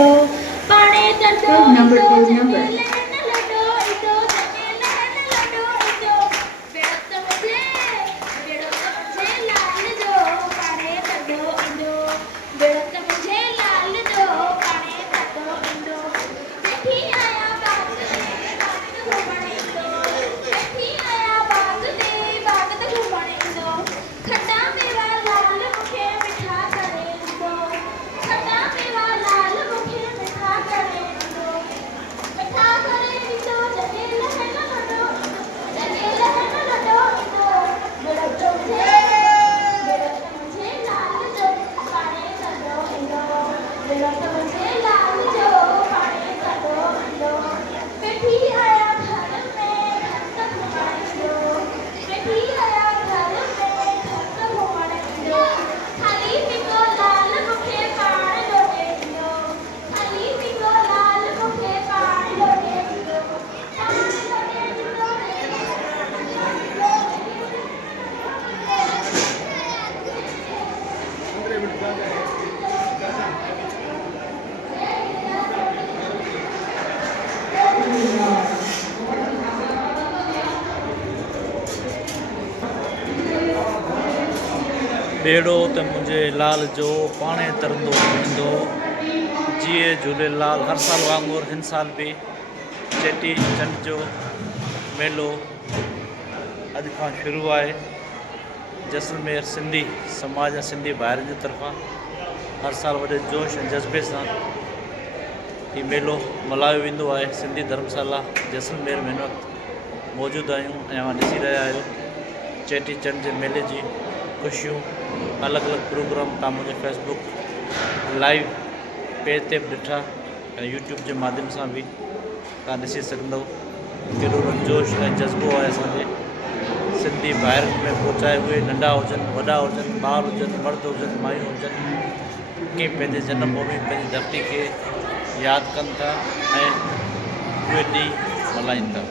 ईंदो पाणे तंदो Code number, ईंदो code जॾहिं number. लहण लॾो ईंदो जॾहिं लहण लॾो ईंदो बेड़ो त मुंहिंजे लाल जो पाणे तंदो ईंदो बेड़ो त मुंहिंजे लाल जो पाणे तंदो ईंदो वेठी आहियां बाग़ ते घुमण ईंदो वेठी आहियां बाग़ ते घुमण ईंदो खटा मेवा लाल मूंखे मिठा करे ईंदो खटा मेवा लाल मूंखे मिठा करे ईंदो मिठा करे ईंदो जॾहिं लहण लॾो ईंदो बेड़ो त मुंहिंजे लाल जो पाणे तंदो ईंदो बेड़ो त मुंहिंजे लाल जो पाणे तंदो ईंदो वेठी आहियां घर में खत घुमण ईंदो वेठी आहियां घर में खत घुमण ईंदो थाली फिको लाल मूंखे पाण लोटे ईंदो थाली फिको लाल मूंखे पाण लोटे ईंदो पाण लोटे ईंदो बेड़ो त मुंहिंजे लाल जो पाणे तरंदो ईंदो जीअं झूलेलाल हर साल वांगुरु हिन साल बि चेटी चंड जो मेलो अॼु खां शुरू आहे। जैसलमेर सिंधी समाज ऐं सिंधी भाइरनि जी तरफ़ां हर साल वॾे जोश ऐं जज़्बे सां हीउ मेलो मल्हायो वेंदो आहे। सिंधी धर्मशाला जैसलमेर में हिन वक़्तु मौजूदु आहियूं ऐं ॾिसी रहिया आहियो चेटी चंड जे मेले जी ख़ुशियूं। अलॻि अलॻि प्रोग्राम तव्हां मुंहिंजे फेसबुक लाइव पेज ते बि ॾिठा ऐं यूट्यूब जे माध्यम सां बि तव्हां ॾिसी सघंदव केॾो जोश ऐं जज़्बो आहे असांजे सिंधी भाइरनि में पहुचाए उहे नंढा हुजनि वॾा हुजनि ॿार हुजनि मर्द हुजनि मायूं हुजनि के पंहिंजे जनम भूमि पंहिंजी धरती खे यादि कनि था ऐं उहे ॾींहुं मल्हाइनि था।